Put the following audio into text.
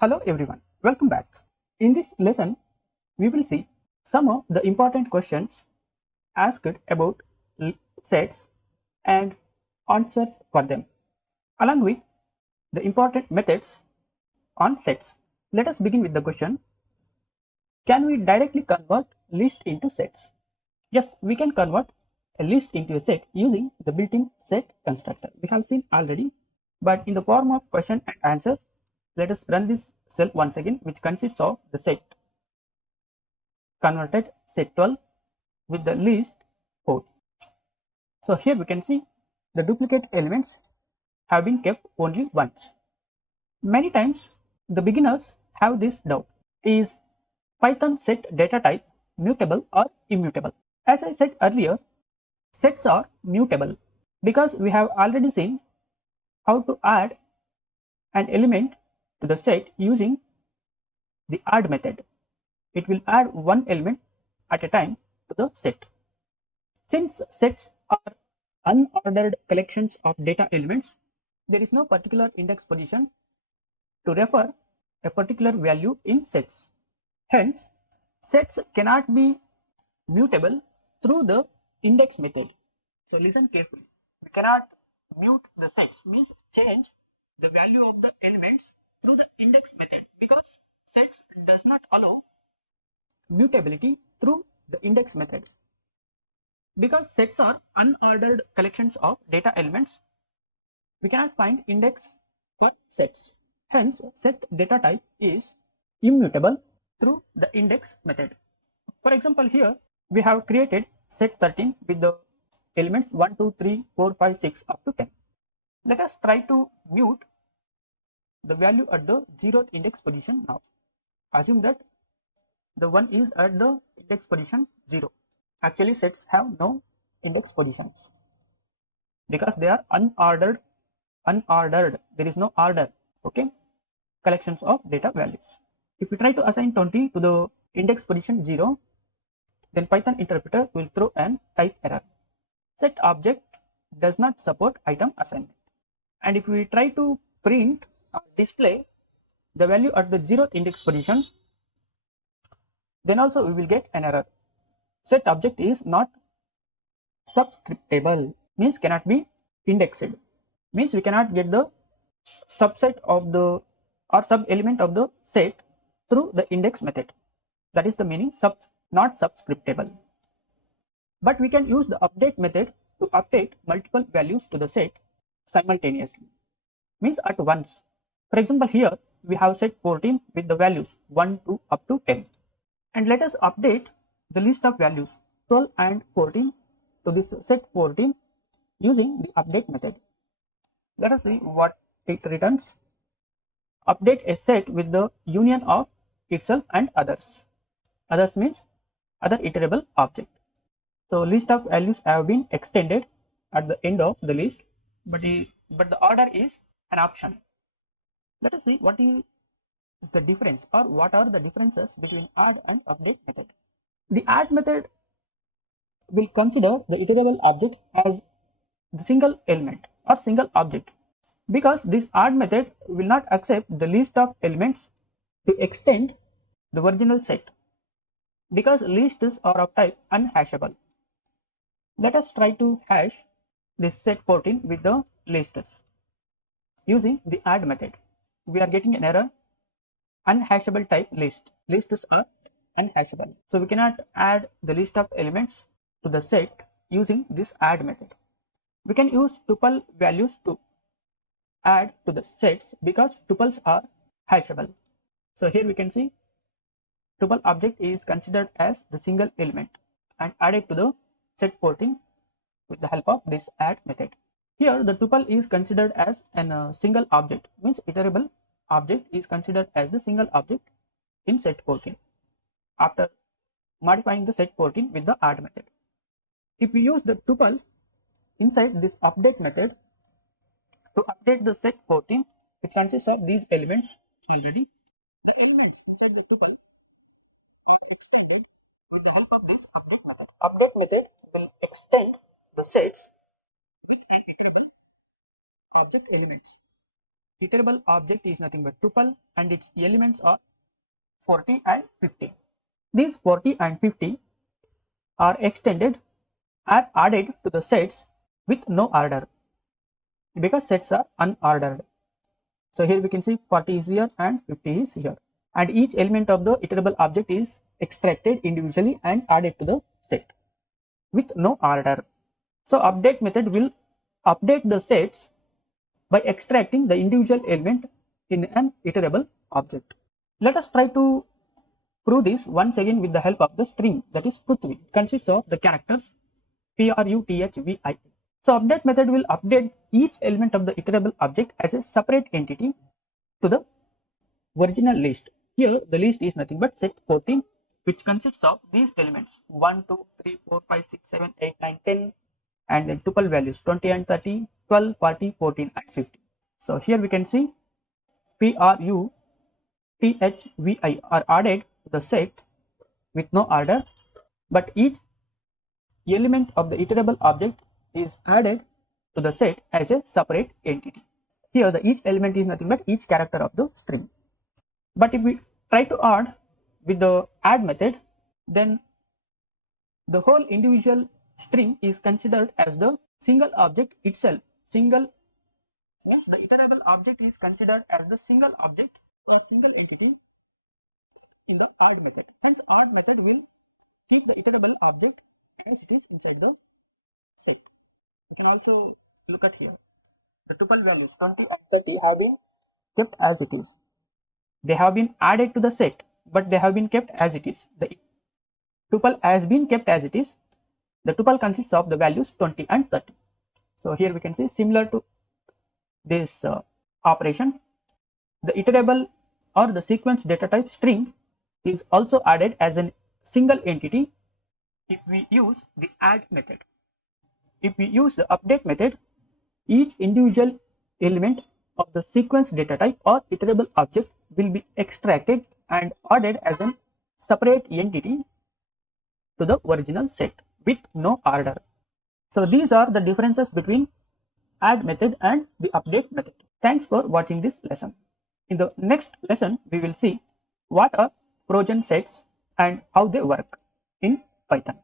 Hello everyone, welcome back. In this lesson, we will see some of the important questions asked about sets and answers for them, along with the important methods on sets. Let us begin with the question, can we directly convert list into sets? Yes, we can convert a list into a set using the built-in set constructor. We have seen already, but in the form of question and answer, let us run this cell once again, which consists of the set converted set 12 with the list 4. So here we can see the duplicate elements have been kept only once. Many times the beginners have this doubt, is Python set data type mutable or immutable? As I said earlier, sets are mutable because we have already seen how to add an element to the set using the add method. It will add one element at a time to the set. Since sets are unordered collections of data elements, there is no particular index position to refer a particular value in sets. Hence, sets cannot be mutable through the index method. So listen carefully. We cannot mute the sets, means change the value of the elements through the index method, because sets does not allow mutability through the index method. Because sets are unordered collections of data elements, we cannot find index for sets. Hence, set data type is immutable through the index method. For example, here we have created set 13 with the elements 1, 2, 3, 4, 5, 6 up to 10. Let us try to mute the value at the 0th index position now. Assume that the 1 is at the index position 0. Actually, sets have no index positions because they are unordered. There is no order. Okay, collections of data values. If we try to assign 20 to the index position 0, then Python interpreter will throw an type error. Set object does not support item assignment. And if we try to print or display the value at the 0th index position, then also we will get an error. Set object is not subscriptable, means cannot be indexed, means we cannot get the subset of the or sub element of the set through the index method. That is the meaning not subscriptable. But we can use the update method to update multiple values to the set simultaneously, means at once. For example, here we have set 14 with the values 1 to up to 10, and let us update the list of values 12 and 14 to this set 14 using the update method. Let us see what it returns. Update a set with the union of itself and others. Others means other iterable object. So list of values have been extended at the end of the list, but the order is an option. Let us see what is the difference, or what are the differences between add and update method. The add method will consider the iterable object as the single element or single object, because this add method will not accept the list of elements to extend the original set, because lists are of type unhashable. Let us try to hash this set 14 with the lists using the add method. We are getting an error, unhashable type list. Lists are unhashable, so we cannot add the list of elements to the set using this add method. We can use tuple values to add to the sets because tuples are hashable. So here we can see tuple object is considered as the single element and added to the set 14 with the help of this add method. Here the tuple is considered as a single object, means iterable object is considered as the single object in set 14 after modifying the set 14 with the add method. If we use the tuple inside this update method to update the set 14, it consists of these elements already. The elements inside the tuple are extended with the help of this update method. Update method will extend the sets with an iterable object elements. iterable object is nothing but tuple and its elements are 40 and 50. These 40 and 50 are extended are added to the sets with no order because sets are unordered. So here we can see 40 is here and 50 is here, and each element of the iterable object is extracted individually and added to the set with no order. So update method will update the sets by extracting the individual element in an iterable object. Let us try to prove this once again with the help of the string, that is Prithvi. It consists of the characters PRUTHVI. So update method will update each element of the iterable object as a separate entity to the original list. Here the list is nothing but set 14, which consists of these elements 1, 2, 3, 4, 5, 6, 7, 8, 9, 10, and then tuple values 20 and 30, 12, 40, 14 and 50. So here we can see PRUTHVI are added to the set with no order, but each element of the iterable object is added to the set as a separate entity. Here the each element is nothing but each character of the string. But if we try to add with the add method, then the whole individual string is considered as the single object itself. Single means the iterable object is considered as the single object or single entity in the add method. Hence add method will keep the iterable object as it is inside the set. You can also look at here. The tuple values 20 and 30 have been kept as it is. They have been added to the set, but they have been kept as it is. The tuple has been kept as it is. The tuple consists of the values 20 and 30. So here we can see similar to this operation, the iterable or the sequence data type string is also added as a single entity if we use the add method. If we use the update method, each individual element of the sequence data type or iterable object will be extracted and added as a separate entity to the original set with no order. So these are the differences between add method and the update method. Thanks for watching this lesson. In the next lesson, we will see what are Trojan sets and how they work in Python.